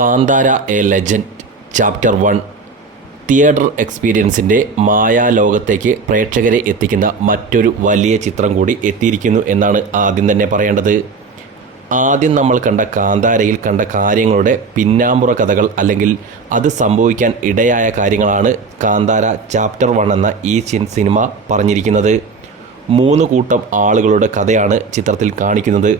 Kantara a legend chapter one theatre എക്സ്പീരിയൻസിന്റെ മായാലോകത്തേക്ക് പ്രേക്ഷകരെ എത്തിക്കുന്ന മറ്റൊരു വലിയ ചിത്രം കൂടി എത്തിയിരിക്കുന്നു എന്നാണ് ആദ്യം തന്നെ പറയേണ്ടത്. ആദ്യം നമ്മൾ കണ്ട കാന്താരയിൽ കണ്ട കാര്യങ്ങളുടെ പിന്നാമ്പുറ കഥകൾ അല്ലെങ്കിൽ അത് സംഭവിക്കാൻ ഇടയായ കാര്യങ്ങളാണ് കാന്താര ചാപ്റ്റർ വൺ എന്ന ഈ സിനിമ പറഞ്ഞിരിക്കുന്നത്. മൂന്ന് കൂട്ടം ആളുകളുടെ കഥയാണ് ചിത്രത്തിൽ കാണിക്കുന്നത്.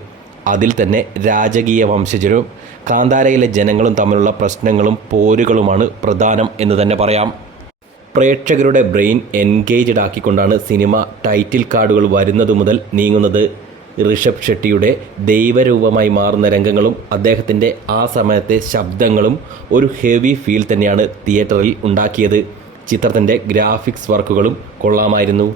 അതിൽ തന്നെ രാജകീയ വംശജരും കാന്താരയിലെ ജനങ്ങളും തമ്മിലുള്ള പ്രശ്നങ്ങളും പോരുകളുമാണ് പ്രധാനം എന്ന് തന്നെ പറയാം. പ്രേക്ഷകരുടെ ബ്രെയിൻ എൻഗേജ്ഡ് ആക്കിക്കൊണ്ടാണ് സിനിമ ടൈറ്റിൽ കാർഡുകൾ വരുന്നത് മുതൽ നീങ്ങുന്നത്. ഋഷഭ് ഷെട്ടിയുടെ ദൈവരൂപമായി മാറുന്ന രംഗങ്ങളും അദ്ദേഹത്തിന്റെ ആ സമയത്തെ ശബ്ദങ്ങളും ഒരു ഹെവി ഫീൽ തന്നെയാണ് തിയേറ്ററിൽ ഉണ്ടാക്കിയത്. ചിത്രത്തിന്റെ ഗ്രാഫിക്സ് വർക്കുകളും കൊള്ളാമായിരുന്നു.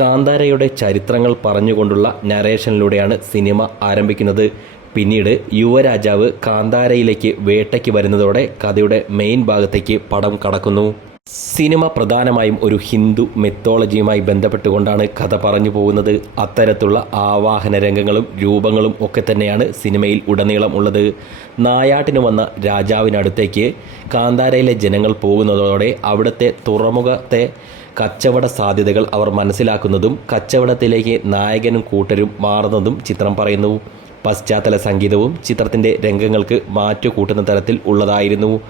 കാന്താരയുടെ ചരിത്രങ്ങൾ പറഞ്ഞുകൊണ്ടുള്ള നരേഷനിലൂടെയാണ് സിനിമ ആരംഭിക്കുന്നത്. പിന്നീട് യുവരാജാവ് കാന്താരയിലേക്ക് വേട്ടയ്ക്ക് വരുന്നതോടെ കഥയുടെ മെയിൻ ഭാഗത്തേക്ക് പടം കടക്കുന്നു. സിനിമ പ്രധാനമായും ഒരു ഹിന്ദു മെത്തോളജിയുമായി ബന്ധപ്പെട്ടുകൊണ്ടാണ് കഥ പറഞ്ഞു പോകുന്നത്. അത്തരത്തിലുള്ള ആവാഹന രംഗങ്ങളും രൂപങ്ങളും ഒക്കെ തന്നെയാണ് സിനിമയിൽ ഉടനീളം ഉള്ളത്. നായാട്ടിന് വന്ന രാജാവിനടുത്തേക്ക് കാന്താരയിലെ ജനങ്ങൾ പോകുന്നതോടെ അവിടുത്തെ തുറമുഖത്തെ കച്ചവട സാധ്യതകൾ അവർ മനസ്സിലാക്കുന്നതും കച്ചവടത്തിലേക്ക് നായകനും കൂട്ടരും മാറുന്നതും ചിത്രം പറയുന്നു. പശ്ചാത്തല സംഗീതവും ചിത്രത്തിന്റെ രംഗങ്ങൾക്ക് മാറ്റു കൂട്ടുന്ന തരത്തിൽ ഉള്ളതായിരുന്നു.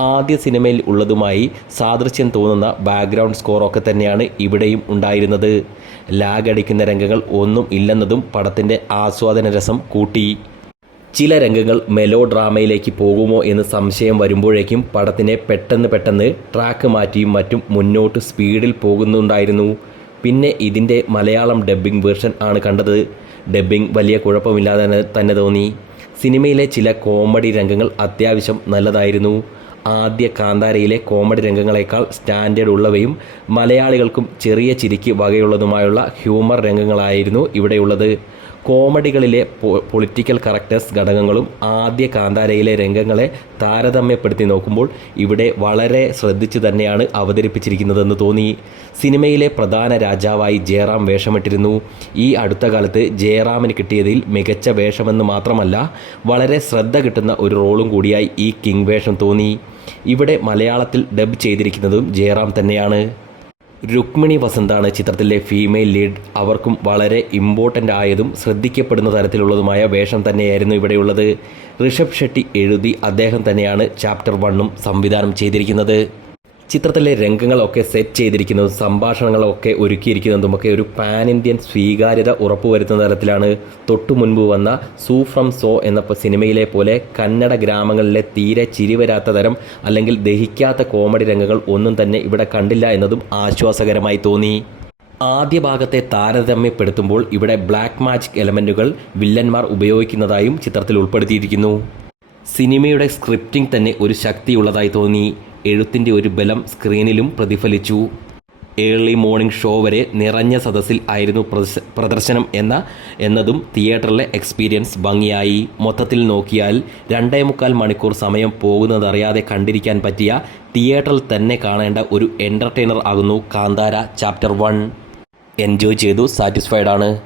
ആദ്യ സിനിമയിൽ ഉള്ളതുമായി സാദൃശ്യം തോന്നുന്ന ബാക്ക്ഗ്രൗണ്ട് സ്കോറൊക്കെ തന്നെയാണ് ഇവിടെയും ഉണ്ടായിരുന്നത്. ലാഗടിക്കുന്ന രംഗങ്ങൾ ഒന്നും ഇല്ലെന്നതും പടത്തിന്റെ ആസ്വാദന രസം കൂട്ടി. ചില രംഗങ്ങൾ മെലോ ഡ്രാമയിലേക്ക് പോകുമോ എന്ന് സംശയം വരുമ്പോഴേക്കും പടത്തിനെ പെട്ടെന്ന് പെട്ടെന്ന് ട്രാക്ക് മാറ്റിയും മറ്റും മുന്നോട്ട് സ്പീഡിൽ പോകുന്നുണ്ടായിരുന്നു. പിന്നെ ഇതിന്റെ മലയാളം ഡബ്ബിംഗ് വേർഷൻ ആണ് കണ്ടത്. ഡബ്ബിംഗ് വലിയ കുഴപ്പമില്ലാതെ തന്നെ- തന്നെ സിനിമയിലെ ചില കോമഡി രംഗങ്ങൾ അത്യാവശ്യം നല്ലതായിരുന്നു. ആദ്യ കാന്താരയിലെ കോമഡി രംഗങ്ങളെക്കാൾ സ്റ്റാൻഡേർഡ് ഉള്ളവയും മലയാളികൾക്കും ചെറിയ ചിരിക്ക് വകയുള്ളതുമായുള്ള ഹ്യൂമർ രംഗങ്ങളായിരുന്നു ഇവിടെയുള്ളത്. കോമഡികളിലെ പൊളിറ്റിക്കൽ കറക്റ്റേഴ്സ് ഘടകങ്ങളും ആദ്യ കാന്താരയിലെ രംഗങ്ങളെ താരതമ്യപ്പെടുത്തി നോക്കുമ്പോൾ ഇവിടെ വളരെ ശ്രദ്ധിച്ചു തന്നെയാണ് അവതരിപ്പിച്ചിരിക്കുന്നതെന്ന് തോന്നി. സിനിമയിലെ പ്രധാന രാജാവായി ജയറാം വേഷമിട്ടിരുന്നു. ഈ അടുത്ത കാലത്ത് ജയറാമിന് കിട്ടിയതിൽ മികച്ച വേഷമെന്ന് മാത്രമല്ല വളരെ ശ്രദ്ധ കിട്ടുന്ന ഒരു റോളും കൂടിയായി ഈ കിങ് വേഷം തോന്നി. ഇവിടെ മലയാളത്തിൽ ഡബ് ചെയ്തിരിക്കുന്നതും ജയറാം തന്നെയാണ്. രുക്മിണി വസന്താണ് ചിത്രത്തിലെ ഫീമെയിൽ ലീഡ് അവർക്കും വളരെ ഇമ്പോർട്ടന്റ് ആയതും ശ്രദ്ധിക്കപ്പെടുന്ന തരത്തിലുള്ളതുമായ വേഷം തന്നെയായിരുന്നു ഇവിടെയുള്ളത്. ഋഷഭ് ഷെട്ടി എഴുതി അദ്ദേഹം തന്നെയാണ് ചാപ്റ്റർ വണ്ണും സംവിധാനം ചെയ്തിരിക്കുന്നത്. ചിത്രത്തിലെ രംഗങ്ങളൊക്കെ സെറ്റ് ചെയ്തിരിക്കുന്നതും സംഭാഷണങ്ങളൊക്കെ ഒരുക്കിയിരിക്കുന്നതും ഒക്കെ ഒരു പാൻ ഇന്ത്യൻ സ്വീകാര്യത ഉറപ്പുവരുത്തുന്ന തരത്തിലാണ് തൊട്ടു മുൻപ് വന്ന സൂ ഫ്രം സോ എന്ന സിനിമയിലെ പോലെ കന്നഡ ഗ്രാമങ്ങളിലെ തീരെ ചിരിവരാത്ത തരം അല്ലെങ്കിൽ ദഹിക്കാത്ത കോമഡി രംഗങ്ങൾ ഒന്നും തന്നെ ഇവിടെ കണ്ടില്ല എന്നതും ആശ്വാസകരമായി തോന്നി. ആദ്യ ഭാഗത്തെ താരതമ്യപ്പെടുത്തുമ്പോൾ ഇവിടെ ബ്ലാക്ക് മാജിക് എലമെന്റുകൾ വില്ലന്മാർ ഉപയോഗിക്കുന്നതായും ചിത്രത്തിൽ ഉൾപ്പെടുത്തിയിരിക്കുന്നു. സിനിമയുടെ സ്ക്രിപ്റ്റിംഗ് തന്നെ ഒരു ശക്തിയുള്ളതായി തോന്നി. എഴുത്തിന്റെ ഒരു ബലം സ്ക്രീനിലും പ്രതിഫലിച്ചു. ഏർലി മോർണിംഗ് ഷോ വരെ നിറഞ്ഞ സദസ്സിൽ ആയിരുന്നു പ്രദർശ- പ്രദർശനം എന്ന എന്നതും തിയേറ്ററിലെ എക്സ്പീരിയൻസ് ഭംഗിയായി. മൊത്തത്തിൽ നോക്കിയാൽ രണ്ടേ മുക്കാൽ മണിക്കൂർ സമയം പോകുന്നതറിയാതെ കണ്ടിരിക്കാൻ പറ്റിയ തിയേറ്ററിൽ തന്നെ കാണേണ്ട ഒരു എന്റർടൈനർ ആകുന്നു കാന്താര ചാപ്റ്റർ വൺ. എൻജോയ് ചെയ്തു സാറ്റിസ്ഫൈഡ് ആണ്.